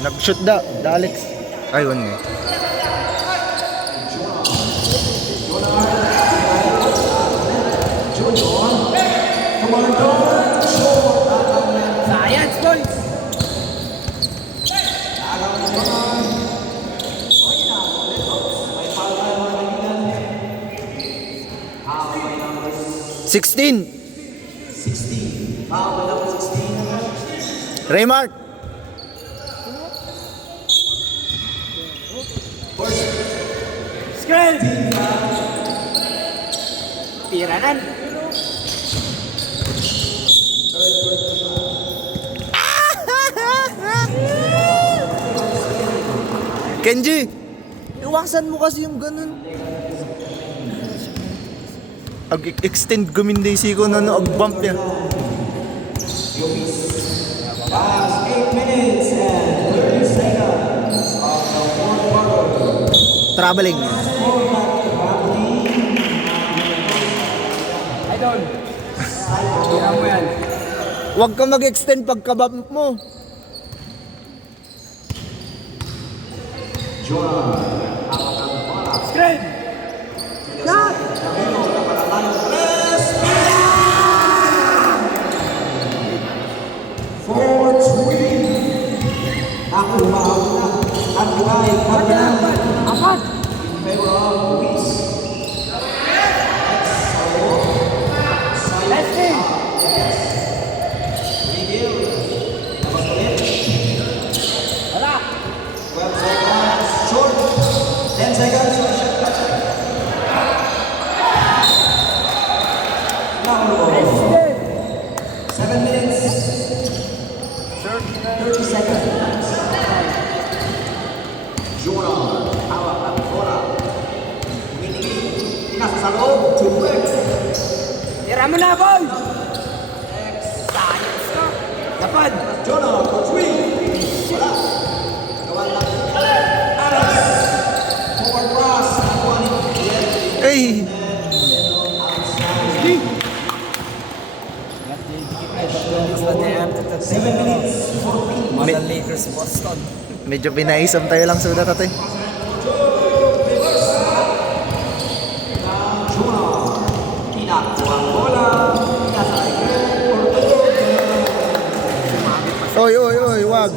Nag-shoot da Alex. Ay, wala nga. Science, boys! Sixteen. Remark. Screen! Tiranan! Kenji, iwasan mo kasi yung ganun. Ag-extend guminday si ko na ag-bump yan. Last 8 minutes and 30 seconds of the fourth quarter. Traveling. Idol! Tira mo yan. Huwag ka mag-extend pagka-bump mo. Screen! Shot! Ako mauna at buhay kabilang Apat! in favor of Luis. Testing! Miguel. Labas ulit. Wala! 12 seconds. Short. 10 seconds. Testing! 7 minutes. 30 seconds. Jonah, hawak ang bola. Tumitingin, pinasa sa loob, to work. Tira mo na, boy! Science ka! Dapat! Jonah, for 3. Wala. Gawan lang. Alex. Forward pass. Nakuha ni Miguel. Ay! Seven minutes, 14. Mga Lakers, Boston. Medyo pinaisam tayo lang sa udat natin. Jonah, kinakuha ang bola. Pinasa kay Greg. Oy, oy, oy, wag.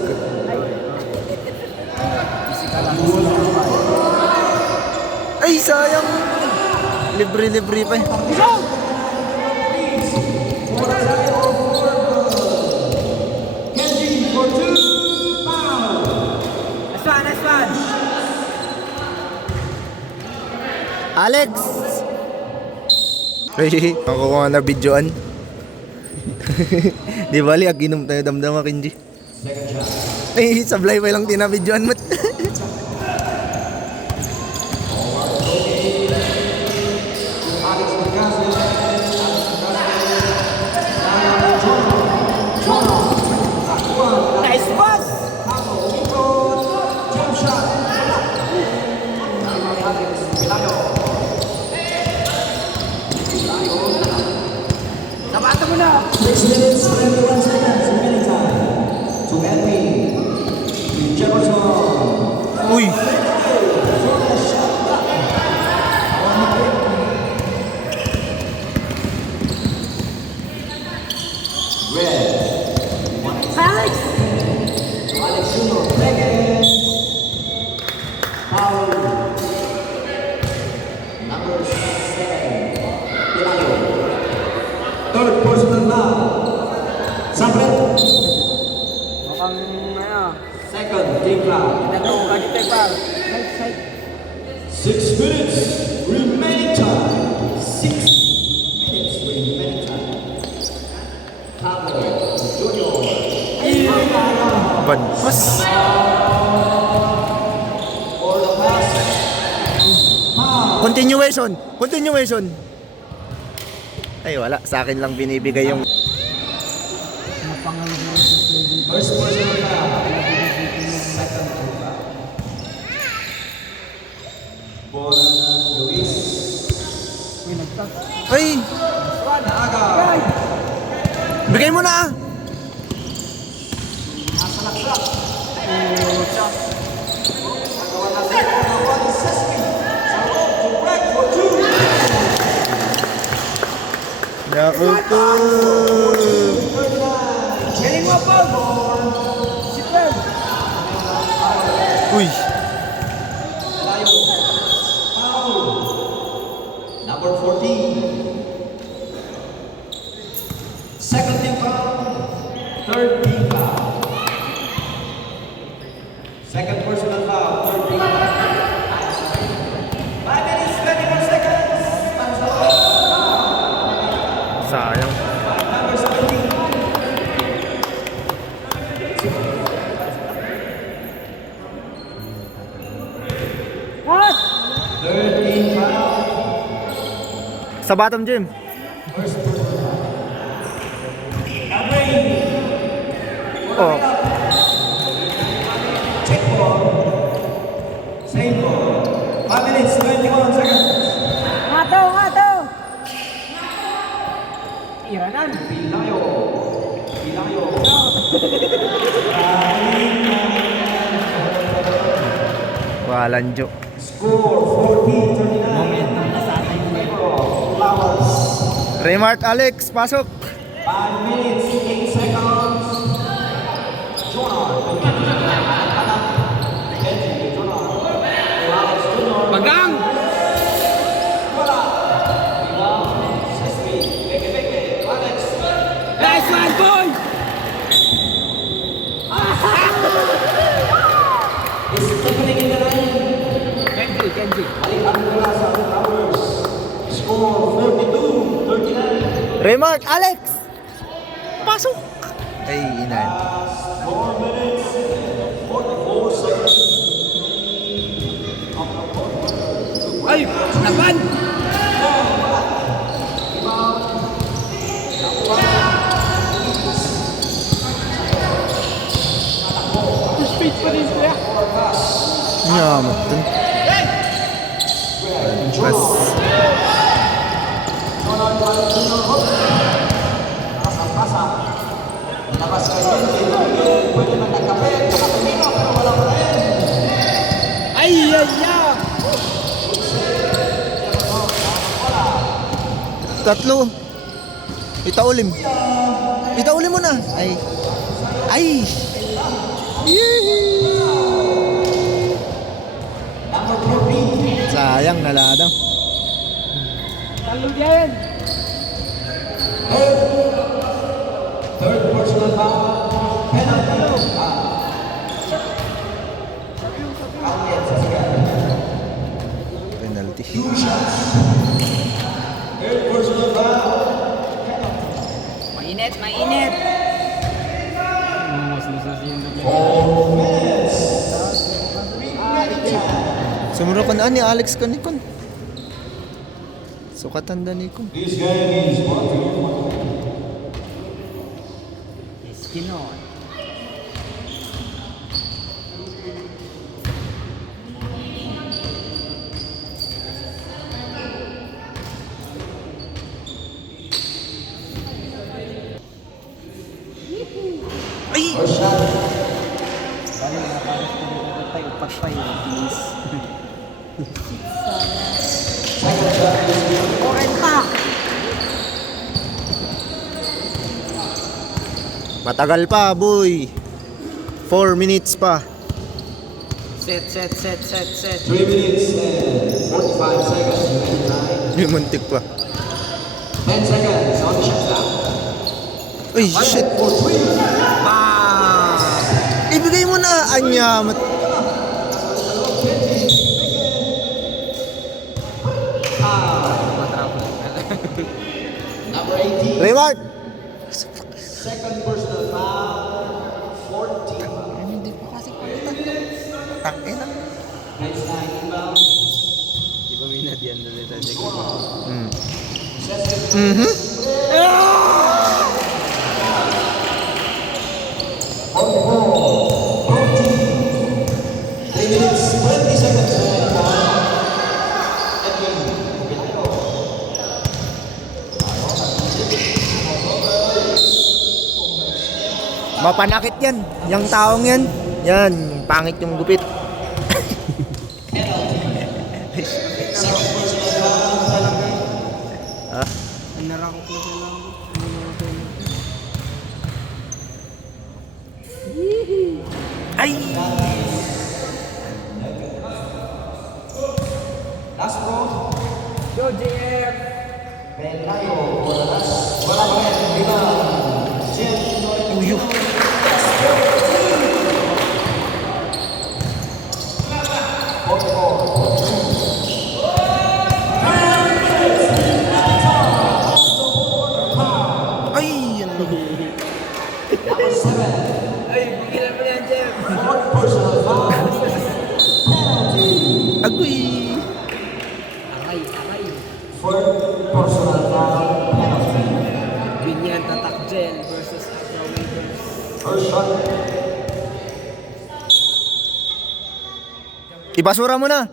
Ay, sayang. Libre-libre pa eh. Kenji for 2 pounds. Nice one! Alex! Ay, nakukuha na videoan. Di bali, aginom tayo damdama, Kenji. Ay, sablay pa lang tinabidyoan mo. Alex Picasso. Nice pass! Jump shot. Sabata mo na! 6 minutes, 21 seconds remaining time. To Edwin. Jefferson. Uy! Red. Alex! Alex Junior. Second. Foul. Number 7. Pinayo. Third personal foul. Sabret. Mukhang, Second, team foul. nagawang ka dito, pal. 6 minutes remaining time. 6 minutes remaining time. Cowboy Junior. Banpas. For the pass. Continuation! Continuation! Ay, wala. Sa akin lang binibigay yung... First personal foul. Second team foul. Bola ng Luis. Ay! Naga. Bigay mo na! Nasa laksak. Naku po. Galing mo, Paul! Sit down! Uy. Number 14. Second team foul. Third team foul. Second personal foul. Third team foul. 5 minutes, 24 seconds. Sayang. Number 17. What? Third team foul. Sa bottom gym. Oh. Check ball. Same ball. 5 minutes, 21 seconds. Nga to! Iranan! Pilayo. Pilayo. Walanjo. Score 40-39. Momentum na sana yung Flowers. Remart Alex, pasok. 5 minutes, 8 seconds. Jonah. Bagang! Nice one, boy! Is opening in the line. Kenji. Alejandra sa Flowers. Score 42-39. Remart Alex. Pasok. Ay, inan. 4 minutes, 44 seconds. Ay! Laban! Speed pa rin siya. Nyamat dun. Bas. Labas kayo. Pwede man nagkapit. Nakapamino pero wala pa rin. Ay! Tatlo. Itaulim. Itaulim mo na. Ay. Ay. Yee! Number 14. Sayang, naladang. Talo yan! Third personal foul. Penalty. Counted sa siya. Penalty. 2 shots. Third personal foul. Mainit! 4 minutes. Sumuro ka na ni Alex Kanikon. Sukatan da ni ko. This game is brought to you by Esquinon. Ay! first shot. Bali na para sa tayo pagpay, please. Second shot is good. 40! Matagal pa, boy. 4 minutes pa. Set. 3 minutes and 45 seconds remaining time. Yung muntik pa. 10 seconds on the shot clock. Uy, shit. For 3. Bam! Ibigay mo na. Anyamat. Number 18. Remart. Second personal foul. 14. Hindi ko kasi palitan. Takin na. Next time inbound. Di ba minat yan ulit tayo? On the ball. 14. 3 minutes, 20 seconds remaining time. Edwin Pilayo. Mapanakit yan. Yung taong yan. Yan. Pangit yung gupit. Second personal foul. Narakot na sila. Ay! Last ball. Go, JF! Bentayo for the last. Wala pa rin. Rebound. Jen. Uyo. Ay! Yan. Ay, bigyan mo yan, Jeff! Fourth personal foul. Penalty. Agoy! Aray, aray! Fourth personal foul. Penalty. Ganyan, tatak gel versus Afro Waivers. First shot. Ibasura mo na!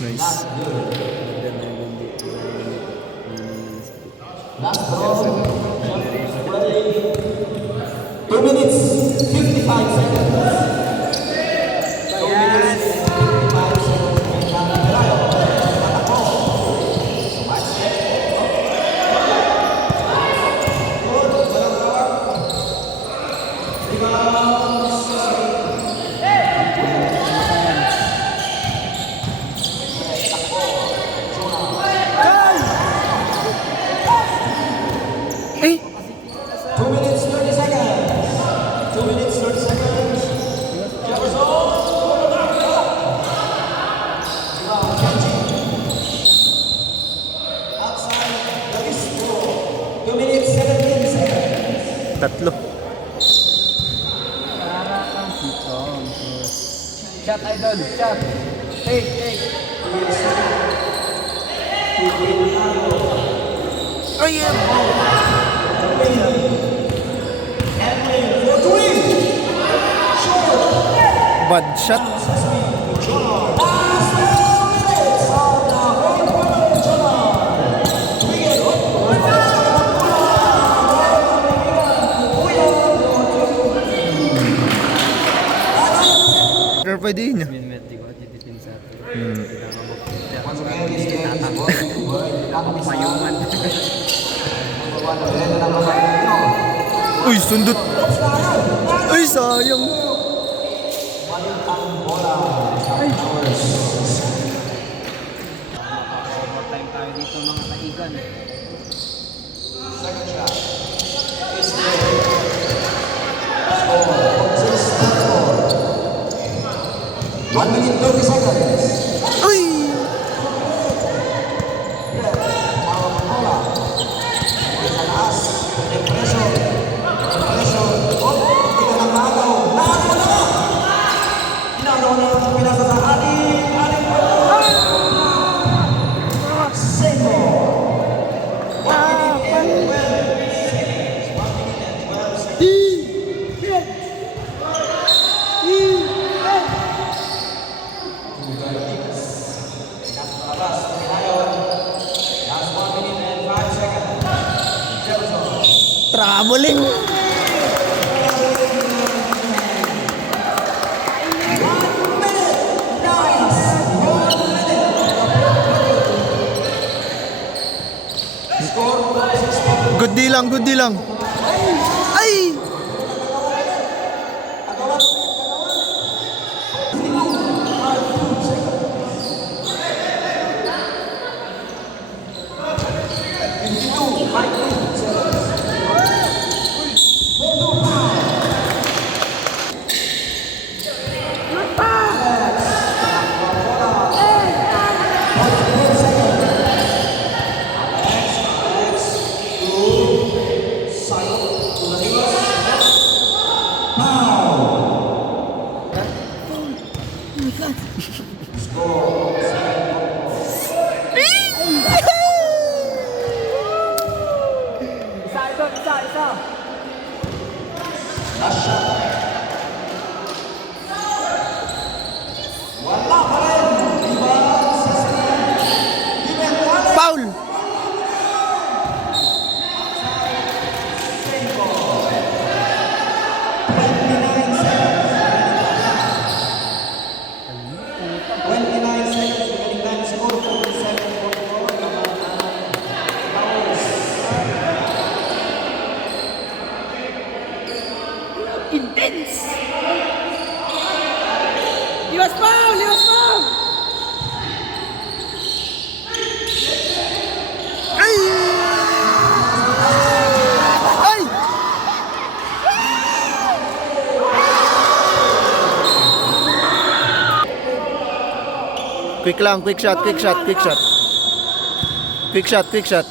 Nice. Last ball. 2 minutes, 55 seconds. 2 minutes, 55 seconds. Bentayo. Tatakbo. Match set. Good. Walang tawag. Rebound. Eh! 2 minutes, 30 seconds. 2 minutes, 30 seconds. Jefferson. Rebound, Kenji. Outside the disco. 2 minutes, 17 seconds. Tatlo. Para kang si Tom Cruise. Shot, idol! Shot! Take! Ay! Yan. And for three. Short. Bad shot. Last 4 minutes of the fourth quarter. Jonah. Three and Pero pwede yun. Minmeti ko, tititin sa atin. once again, this game is brought to you by Kakami Mayuman. Uy, sundot. Uy, sayang. Balintang bola sa Towers. Overtime tayo dito mga kaigan. Second shot. Is there. Score. Consistent score. 1 minute 30 seconds. Uy! Tawag ang bola. Sa taas. Impression. Oh, hindi ka lang maagaw. Nakaagaw na! Inagaw na ang pinasa sa ating save ball. 1 minute and 12 seconds. 1 minute and 12 seconds. Labas, Pinayon. Last 1 minute and 5 seconds. Jefferson. Traveling. Good deal lang, good deal lang. Ay! Quick lang, quick shot, quick shot, quick shot. Quick shot, quick shot.